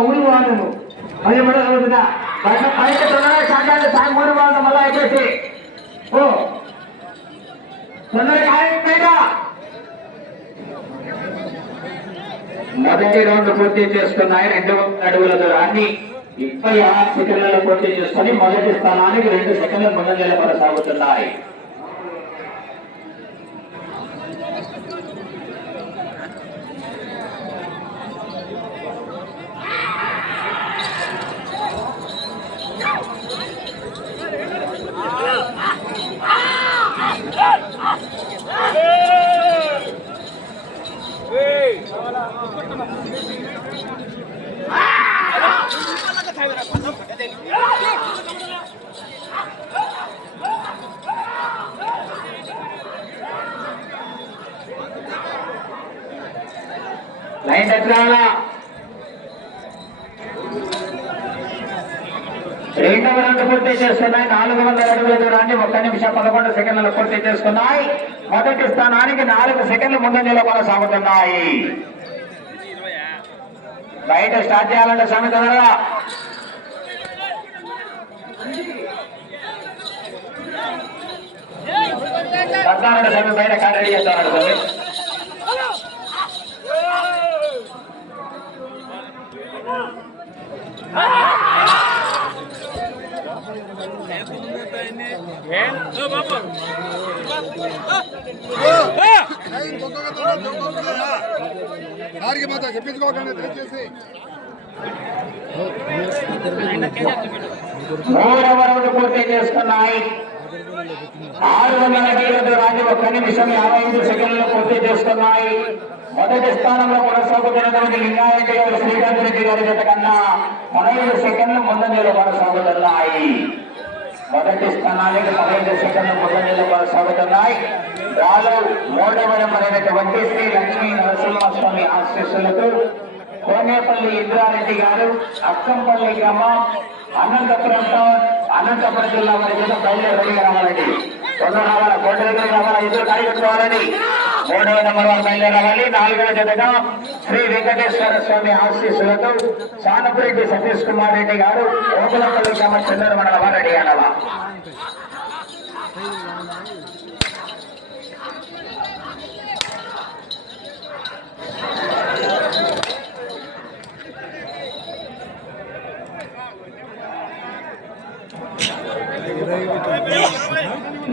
ఊరి వాడు పది పడ బయట పైకి తొందరగా చాటాలి సాగుబడి వాళ్ళ మళ్ళా అయిపోయి ఓ తొందరగా ఆయన మొదటి రౌండ్ పూర్తి చేసుకున్నాయి రెండు అడుగుల దూరాన్ని ఇరవై ఆరు సెకండ్లలో పూర్తి చేసుకుని మొదటి స్థానానికి రెండు సెకండ్ల ముందంజలు కొనసాగుతున్నాయి లైన్ ఎత్తురాలా రెండవ పూర్తి చేస్తున్నాయి. నాలుగు వందల అడుగుల దూరాన్ని ఒక్క నిమిషం పదకొండు సెకండ్లలో పూర్తి చేస్తున్నాయి మొదటి స్థానానికి నాలుగు సెకండ్లు ముందంజలో కొనసాగుతున్నాయి బయట స్టార్ట్ చేయాలంటే సమయ తొందరగా. పద్నాలుగు సమయం బయట కారెడీ రెడీ చేస్తాడు గారికి మాత్రం చెప్పించుకోకండి దయచేసి మూడవ రౌండ్ పూర్తి చేసుకున్నాయి ఆరు వందల అడుగుల రాజు ఒక్క నిమిషం యాభై ఐదు సెకండ్లు పూర్తి చేసుకున్నాయి మొదటి స్థానంలో కొనసాగుతున్నటువంటి లింగారెడ్డి గారు శ్రీకాంత్ రెడ్డి గారి కన్నా పదహైదు సెకండ్లు ముందంజలో కొనసాగుతున్నాయి మొదటి స్థానానికి పదహైదు సెకండ్లు ముందంజలో కొనసాగుతున్నాయి వాళ్ళు మూడవ నెంబర్ అయినటువంటి శ్రీ లక్ష్మీ నరసింహస్వామి ఆశీస్సులతో కోనేపల్లి ఇంద్రారెడ్డి గారు అక్కంపల్లి గ్రామం అనంతపురం టౌన్ అనంతపురం జిల్లా వారి చేత బయలుదేరి రెడీగా రావాలండి రెండు రావాలా కొండ దగ్గర రావాలా? ఇద్దరు కార్యక్రమాలని మూడవ నెంబర్ వారు బయలుదేరి రావాలి నాలుగవ జతగా శ్రీ వెంకటేశ్వర స్వామి ఆశీస్సులతో సానపురెడ్డి సతీష్ కుమార్ రెడ్డి గారు ఓపులపల్లి గ్రామం చంద్ర మండల వారెడ్డి రెడీ అనవా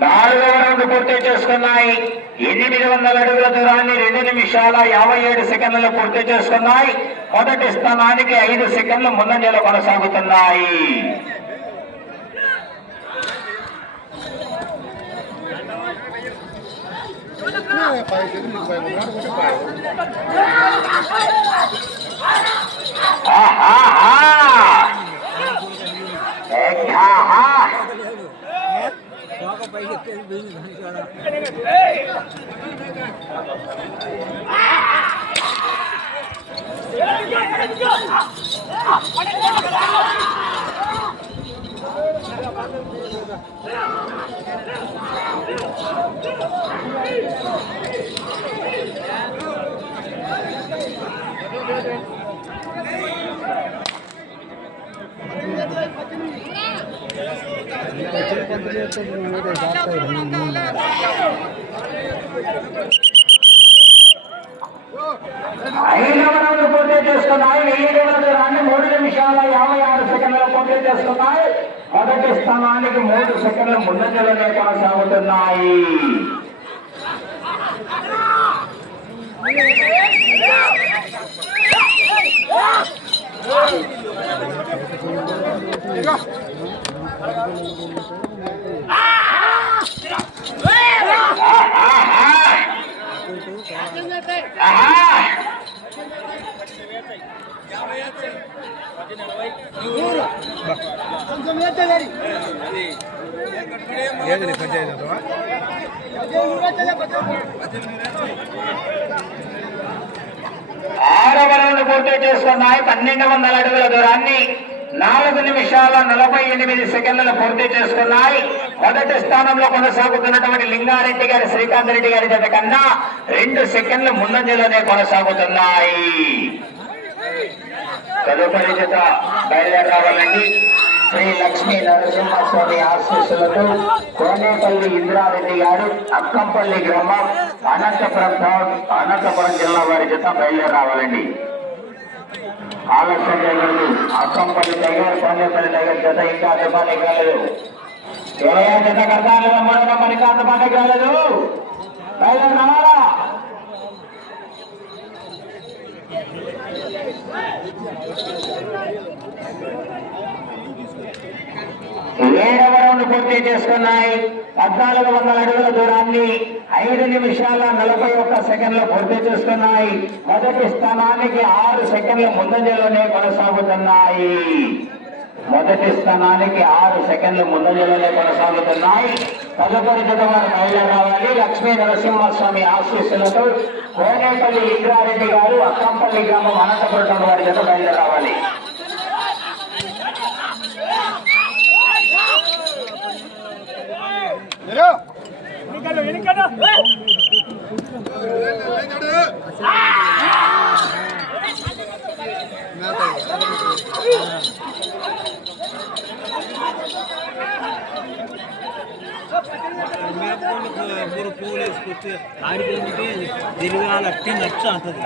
నాలుగవ రౌండ్ పూర్తి చేసుకున్నాయి. ఎనిమిది వందల అడుగుల దూరాన్ని రెండు నిమిషాల యాభై ఏడు సెకండ్లు పూర్తి చేసుకున్నాయి. మొదటి స్థానానికి ఐదు సెకండ్లు ముందంజలో కొనసాగుతున్నాయి. ఆహా సెకండ్లు పది ఐదవ రౌండ్ పూర్తి చేసుకున్నాయి వెయ్యి దూరాన్ని మూడు నిమిషాల యాభై ఆరు సెకండ్ల పూర్తి చేసుకున్నాయి మొదటి స్థానానికి మూడు సెకండ్ల ముందంజలోనే కొనసాగుతున్నాయి ఆహా! ఏది పంచాయతీ ఆరవ పూర్తి చేసుకున్నాయి. పన్నెండు వందల అడుగుల దూరాన్ని నాలుగు నిమిషాల నలభై ఎనిమిది సెకండ్లు పూర్తి చేసుకున్నాయి. మొదటి స్థానంలో కొనసాగుతున్నటువంటి లింగారెడ్డి గారి శ్రీకాంత్ రెడ్డి గారి జత కన్నా రెండు సెకండ్లు ముందంజలోనే కొనసాగుతున్నాయి. తదుపరి జత బయలుదేరి రావాలండి శ్రీ లక్ష్మీ నరసింహస్వామి ఆశీస్సులతో కోనేపల్లి ఇంద్రారెడ్డి గారు అక్కంపల్లి గ్రామం అనంతపురం అనంతపురం జిల్లా వారి జత బయలుదేరి రావాలండి ఆలస్యం జరిగింది అక్కంపల్లి టైగర్ కోనేపల్లి టైగర్ జత ఇంకా అందుబాటులోకి రాలేదు ఏ జత కడతాను మూడో నెంబర్ ఇంకా అందుబాటులోకి రాలేదు బయలుదేరి రావాలా ఏడవ రౌండ్ పూర్తి చేసుకున్నాయి. పద్నాలుగు వందల అడుగుల దూరాన్ని ఐదు నిమిషాల నలభై ఒక్క సెకండ్లు పూర్తి చేసుకున్నాయి మొదటి స్థానానికి ఆరు సెకండ్ల ముందంజలోనే కొనసాగుతున్నాయి. మొదటి స్థానానికి ఆరు సెకండ్ల ముందంజలోనే కొనసాగుతున్నాయి. తదుపరి జత వారు బయలుదేరి రావాలి లక్ష్మీ నరసింహస్వామి ఆశీస్సులతో కోనేపల్లి ఇంద్రారెడ్డి గారు అక్కంపల్లి గ్రామం అనంతపురం వారి జత బయలుదేరి రావాలి మూడు ఆడిపోయింది అట్టి నచ్చు అంటది.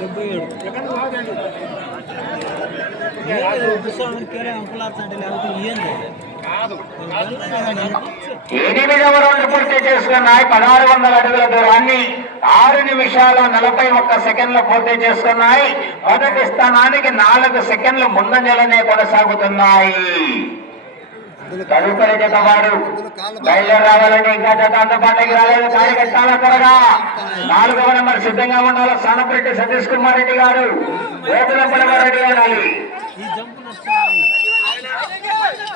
డెబ్బై ఏడు. పుస్తకం కేరే అంకులాడుతుంటే లేకపోతే ఏంది ఎనిమిదవ రౌండ్ పూర్తి చేసుకున్నాయి పదహారు వందల అడుగుల దూరాన్ని ఆరు నిమిషాల నలభై ఒక్క సెకండ్లు పూర్తి చేసుకున్నాయి. మొదటి స్థానానికి నాలుగు సెకండ్లు ముందంజలనే కొనసాగుతున్నాయి. తదుపరి జత వారు బయలుదేరి రావాలంటే ఇంకా జత అందుబాటులోకి రాలేదు. చాలా త్వరగా? నాలుగవ నెంబర్ సిద్ధంగా ఉండాలి? సానపరెడ్డి సతీష్ కుమార్ రెడ్డి గారు. వేతులంపడి రెడ్డి గారు ఈ జంపు నచ్చాలి ఏ కుమార్ రెడ్డి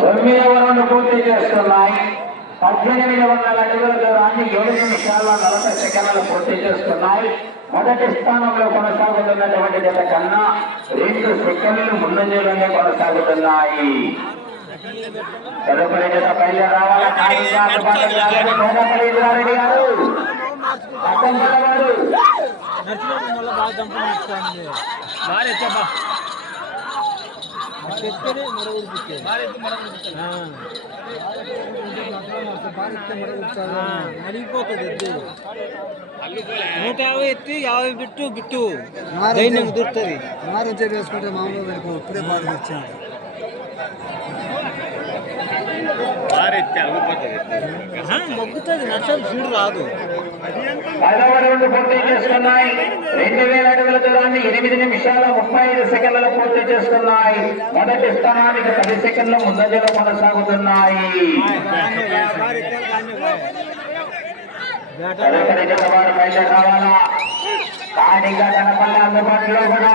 తొమ్మిదవ రౌండ్ పూర్తి చేస్తున్నాయి పద్దెనిమిది వందల అడుగుల దూరాన్ని ఏడు నిమిషాల నలభై సెకండ్లు పూర్తి చేస్తున్నాయి. మొదటి స్థానంలో కొనసాగుతున్నటువంటి జత కన్నా రెండు సెకండ్లు ముందంజలోనే కొనసాగుతున్నాయి. తదుపరి జత బయలుదేరి రావాలా. ఖాళీగా గారు. అర్థం బాగా ఎత్తేనే మరొకటి పిచ్చేది నలిగిపోతుంది ఎద్దు నూట యాభై ఎత్తి యాభై బిట్టు బిట్టు. దైన్యం దొరుకుతుంది. నారింజ వేసుకుంటే మామూలుగా వెళ్ళిపో మొగ్గుతుంది నష్టం సీడు రాదు. పూర్తి చేసుకున్నాయి రెండు వేల అడుగుల దూరాన్ని ఎనిమిది నిమిషాల ముప్పై ఐదు సెకండ్లలో పూర్తి చేసుకున్నాయి మొదటి స్థానానికి పది సెకండ్ల ముందంజలో కొనసాగుతున్నాయి. కాణిగా కనపల్లి అందుబాటులో కూడా.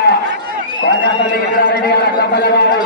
కోటపల్లి ఇంద్రారెడ్డి గారు అక్కపల్లి వారు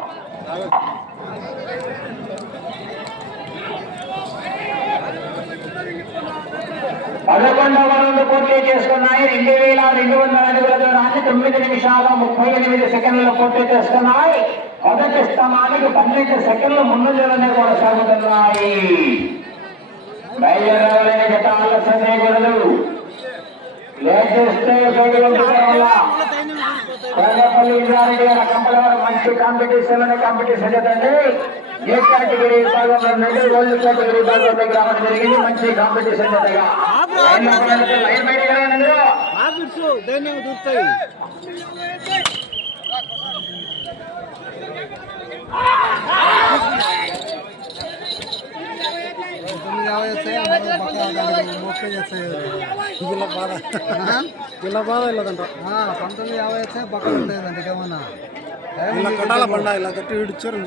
పదకొండవ రౌండ్ పూర్తి చేసుకున్నాయి. రెండు వేల రెండు వందల అడుగుల దూరాన్ని తొమ్మిది నిమిషాల ముప్పై ఎనిమిది సెకండ్లు పూర్తి చేసుకున్నాయి. మొదటి స్థానానికి పన్నెండు సెకండ్లు ముందంజలోనే కొనసాగుతున్నాయి బయలుదేరాలని జత ఆలస్యం చేయకూడదు లేటెస్ట్ గడి ఉండడం మంచి కాంపిటీషన్ అనే కాంపిటీషన్ జరగండి ఏ కేటగిరీ విభాగంలో నుండి ఓల్డ్ కేటగిరీ విభాగంలోకి రావడం జరిగింది మంచి కాంపిటీషన్ జరగగా లైన్లో కూడా దూరుతాయి ముప్పై చేస్తాయి ఇలా బాధ ఇలా బాధ ఇలాదంట పంతొమ్మిది యాభై వస్తాయి పక్క ఉంటాయండి ఏమన్నా ఇలా కట్టాల బండ ఇలా కట్టి ఇడిచారు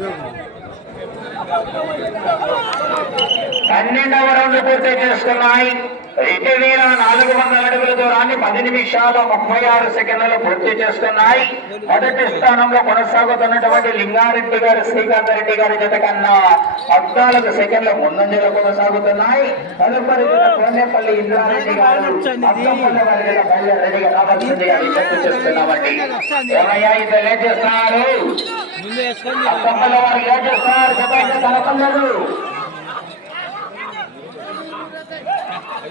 పన్నెండవ రౌండ్ పూర్తి చేసుకున్నాయి రెండు వేల నాలుగు వందల అడుగుల దూరాన్ని పది నిమిషాల ముప్పై ఆరు సెకండ్లలో పూర్తి చేసుకున్నాయి. మొదటి స్థానంలో కొనసాగుతున్నటువంటి లింగారెడ్డి గారు శ్రీకాంత్ రెడ్డి గారి జత కన్నా పద్నాలుగు సెకండ్ల ముందంజలో కొనసాగుతున్నాయి. తదుపరి కోనేపల్లి ఇంద్రారెడ్డి గారు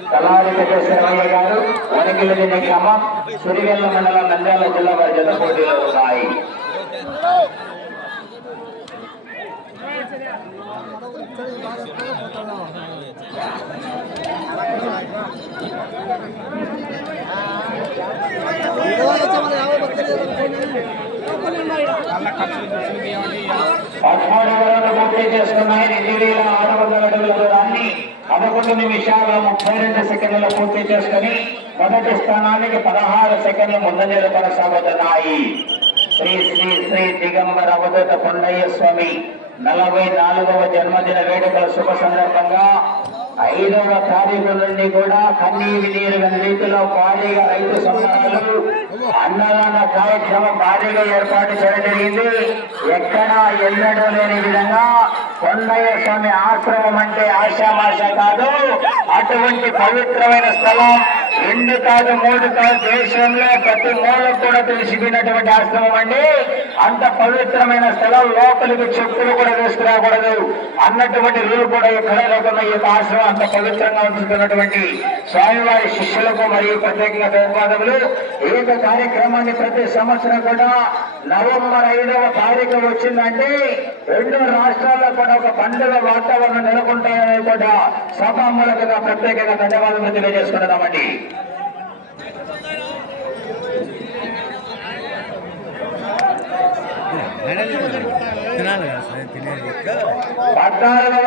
కనపడలేదు కళాది వెంకటేశ్వరయ్య గారు వనకిలదిని గ్రామం సురిగెల్ల మండలం నంద్యాల జిల్లా వారి జత పోటీలో ఉన్నాయి. పదమూడు వరకు పూర్తి చేసుకున్నాయి. రెండు వేల ఆరు వందల అడుగుల దూరాన్ని పదకొండు నిమిషాల ముప్పై రెండు సెకండ్లు పూర్తి చేసుకుని మొదటి స్థానానికి పదహారు సెకండ్లు ముందంజలు కొనసాగుతున్నాయి శ్రీ శ్రీ శ్రీ దిగంబర అవధూత కొండయ్య స్వామి నలభై నాలుగవ జన్మదిన వేడుకల శుభ సందర్భంగా ఐదవ తారీఖు నుండి కూడా కన్నీటి నీరు రీతిలో భారీగా రైతు సంబరాలు అన్నదాన కార్యక్రమం భారీగా ఏర్పాటు చేయడం జరిగింది. ఎక్కడా ఎన్నడూ లేని విధంగా కొండయ్య స్వామి ఆశ్రమం అంటే ఆశామాష కాదు. అటువంటి పవిత్రమైన స్థలం రెండు కాదు మూడు కాదు దేశంలో ప్రతి మూలకు కూడా తెలిసిపోయినటువంటి ఆశ్రమం అండి. అంత పవిత్రమైన స్థలం లోపలికి చెప్పులు కూడా తీసుకురాకూడదు. అన్నటువంటి రూలు కూడా ఎక్కడ లేకుండా ఈ యొక్క ఆశ్రమం అంత పవిత్రంగా ఉంచుతున్నటువంటి స్వామివారి శిష్యులకు మరియు ప్రత్యేకంగా ధన్యవాదములు. ఈ యొక్క కార్యక్రమాన్ని ప్రతి సంవత్సరం కూడా నవంబర్ ఐదవ తారీఖు వచ్చిందంటే రెండు రాష్ట్రాల్లో కూడా ఒక పండుగ వాతావరణం నెలకొంటాయని కూడా సభామూలకంగా ప్రత్యేకంగా ధన్యవాదాలు తెలియజేసుకుంటున్నామండి. తినాలి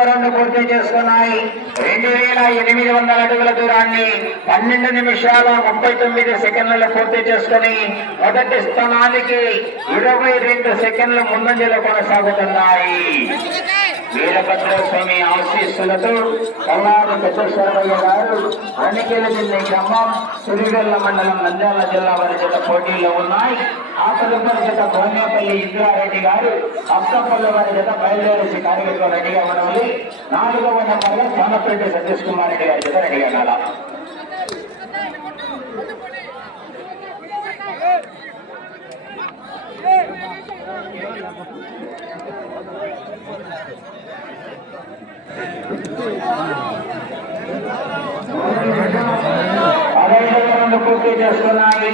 రౌండ్ పూర్తి చేసుకున్నాయి. రెండు వేల ఎనిమిది వందల అడుగుల దూరాన్ని పన్నెండు నిమిషాల ముప్పై తొమ్మిది సెకండ్లలో పూర్తి చేసుకుని మొదటి స్థానానికి ఇరవై రెండు సెకండ్ల ముందంజలో కొనసాగుతున్నాయి. వీరభద్ర స్వామి ఆశీస్సులతో కల్లారి పెద్దశ్వరయ్య గారు వణికెలదిన్ని గ్రామం సురివెల్ల మండలం నంద్యాల జిల్లా వారి జత పోటీలో ఉన్నాయి. ఆ తదుపరి జత భోనేపల్లి ఇంద్రారెడ్డి గారు అక్కపల్లి వారి జత బయలుదేరేసి కార్యక్రమం రెడీగా ఉండాలి. నాలుగవ నెంబర్లో సోనపరెడ్డి సతీష్ కుమార్ రెడ్డి గారి జత రెడీగా ఉండాలి? Thank you. పూర్తి చేసుకున్నాయి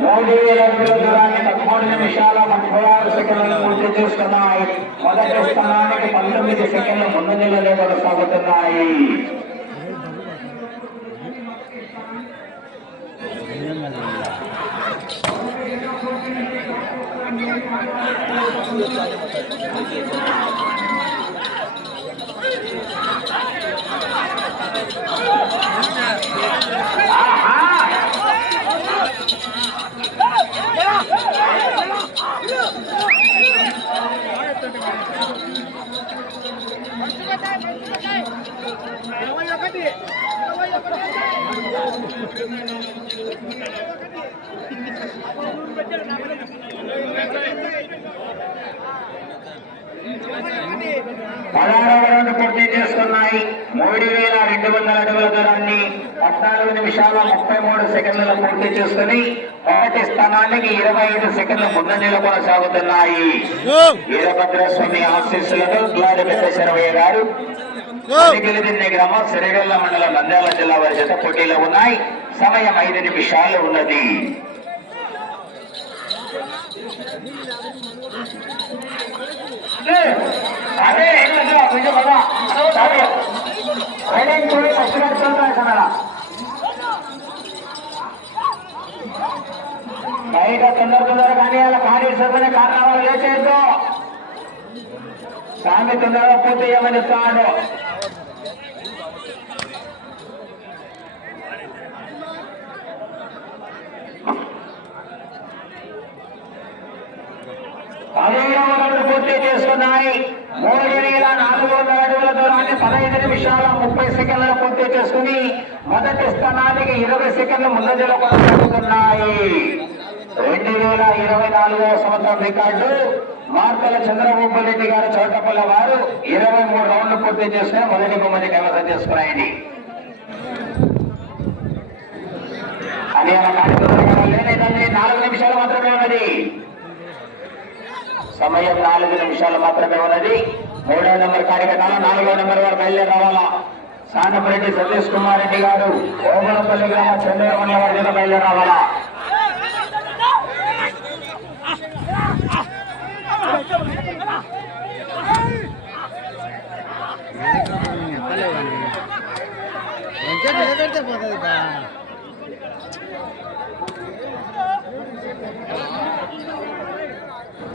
మూడు వేల అడుగుల దూరాన్ని పదమూడు నిమిషాల ముప్పై ఆరు సెకండ్లు పూర్తి చేస్తున్నాయి మొదటి స్థానానికి పంతొమ్మిది సెకండ్లు ముందంజలో కొనసాగుతున్నాయి Thank you. ఒకటి పదహారవ రౌండ్ పూర్తి చేసుకున్నాయి మూడు వేల రెండు వందల అడుగుల దూరాన్ని పద్నాలుగు నిమిషాల ముప్పై మూడు సెకండ్లలో పూర్తి చేసుకుని మొదటి స్థానానికి ఇరవై ఐదు సెకండ్ల ముందంజలో కొనసాగుతున్నాయి. వీరభద్ర స్వామి ఆశీస్సులతో గ్లాడి వెంకటేశ్వరయ్య గారు గెలిదిన్నె గ్రామం సిరిగల్ల మండలం నంద్యాల జిల్లా వారి జత పోటీలో ఉన్నాయి. సమయం ఐదు నిమిషాలు ఉన్నది. బయట తొందర తొందర కానీ అలా ఖాళీ సభ్యుని కారణాలు లేచేద్దు స్వామి తొందరగా పూర్తి చేయమని ఇస్తాడు పదిహేడవ పూర్తి చేసుకున్నాయి మూడు వేల నాలుగు వందల అడుగుల దూరాన్ని పదహైదు నిమిషాల ముప్పై సెకండ్లు పూర్తి చేసుకుని మొదటి స్థానానికి ఇరవై సెకండ్లు ముందంజలో కొనసాగుతున్నాయి. రెండు వేల ఇరవై నాలుగవ సంవత్సరం రికార్డు. మార్తల చంద్రబాబు రెడ్డి గారు చోటపల్ల వారు ఇరవై మూడు రౌండ్లు పూర్తి చేసుకుని మొదటి బొమ్మని కైవసం చేసుకున్నాయండి. అని కార్యక్రమం లేనిదండి నాలుగు నిమిషాలు మాత్రమే ఉన్నది. సమయం నాలుగు నిమిషాలు మాత్రమే ఉన్నది. మూడో నెంబర్ కార్యకర్తలు నాలుగో నెంబర్ వారు బయలుదేరి రావాలా సానపరెడ్డి సతీష్ కుమార్ రెడ్డి గారు ఓమలపల్లి గ్రామ చంద్రమణి వారి మీద బయలుదేరి రావాలా పోతుంది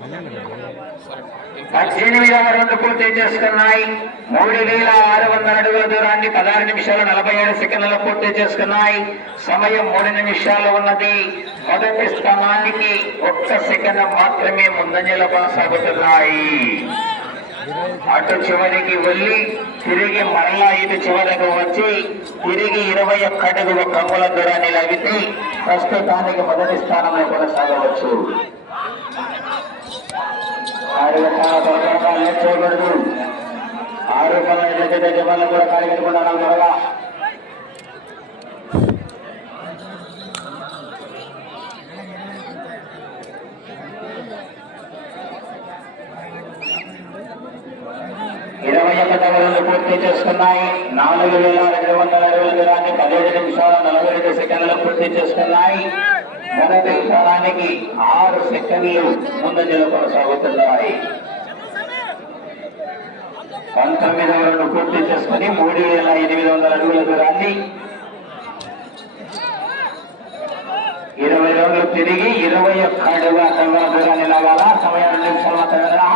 పద్దెనిమిది పద్దెనిమిదవ రౌండ్ పూర్తి చేసుకున్నాయి. మూడు వేల ఆరు వందల అడుగుల దూరాన్ని పదహారు నిమిషాలు నలభై ఏడు సెకండ్లలో పూర్తి చేసుకున్నాయి. సమయం మూడు నిమిషాలు ఉన్నది. మొదటి స్థానానికి ఒక్క సెకండ్ మాత్రమే ముందంజల కొనసాగుతున్నాయి. అటు చివరికి వెళ్ళి తిరిగి మరలా ఇటు చివరకు వచ్చి తిరిగి ఇరవై ఒక్క అడుగుల కంగుల దూరాన్ని లభితే ప్రస్తుతానికి మొదటి స్థానంలో కొనసాగవచ్చు ఆరు గంటల త్వరగా లేట్ చేయకూడదు ఆరు పనుల దగ్గర జవాన్లు కూడా కార్యక్రమం త్వరగా ఇరవై ఒకటవ రోజు పూర్తి చేసుకున్నాయి. నాలుగు వేల రెండు వందల అరవై దూరాన్ని పదిహేడు నిమిషాల నలభై రెండు సెకండ్లు పూర్తి చేసుకున్నాయి. మొదటి స్థానానికి ఆరు సెకండ్లు ముందంజలు కొనసాగుతున్నాయి. పంతొమ్మిది రెండు పూర్తి చేసుకుని మూడు వేల ఎనిమిది వందల అడుగుల దూరాన్ని ఇరవై రోజులు తిరిగి ఇరవై ఒక్క అడుగుల కంగల దూరాన్ని లాగాల సమయం రెండు నిమిషాలు మాత్రమే రా.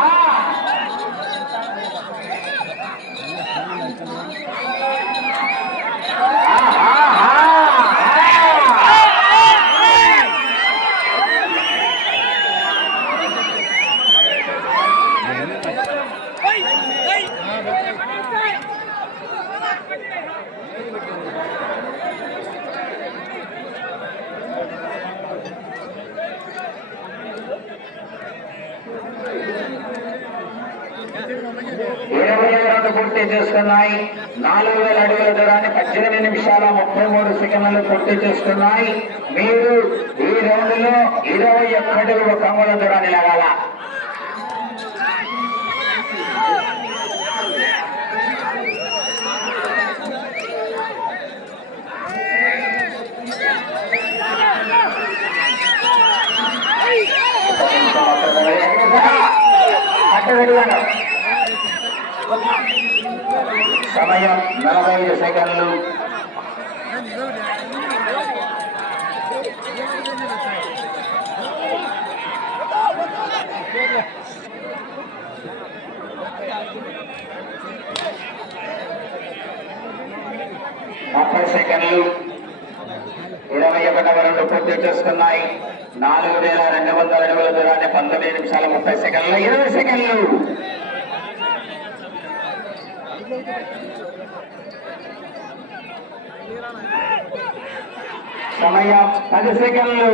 ఇరవై రెండు పూర్తి చేసుకున్నాయి నాలుగు వేల అడుగుల దూరాన్ని పద్దెనిమిది నిమిషాల ముప్పై మూడు సెకండ్లు పూర్తి చేస్తున్నాయి. మీరు ఈ రౌండ్లో ఇరవై ఒక్క అడుగుల కమ్మల దూరాన్ని లాగాల? సమయం నలభై ఐదు సెకండ్లు. ముప్పై సెకండ్లు. ఇరవై ఒకటవ రెండు పూర్తి చేసుకున్నాయి. నాలుగు వేల రెండు వందల అడుగుల దూరాన్ని పంతొమ్మిది నిమిషాల ముప్పై సెకండ్లు. ఇరవై సెకండ్లు. సమయం పది సెకండ్లు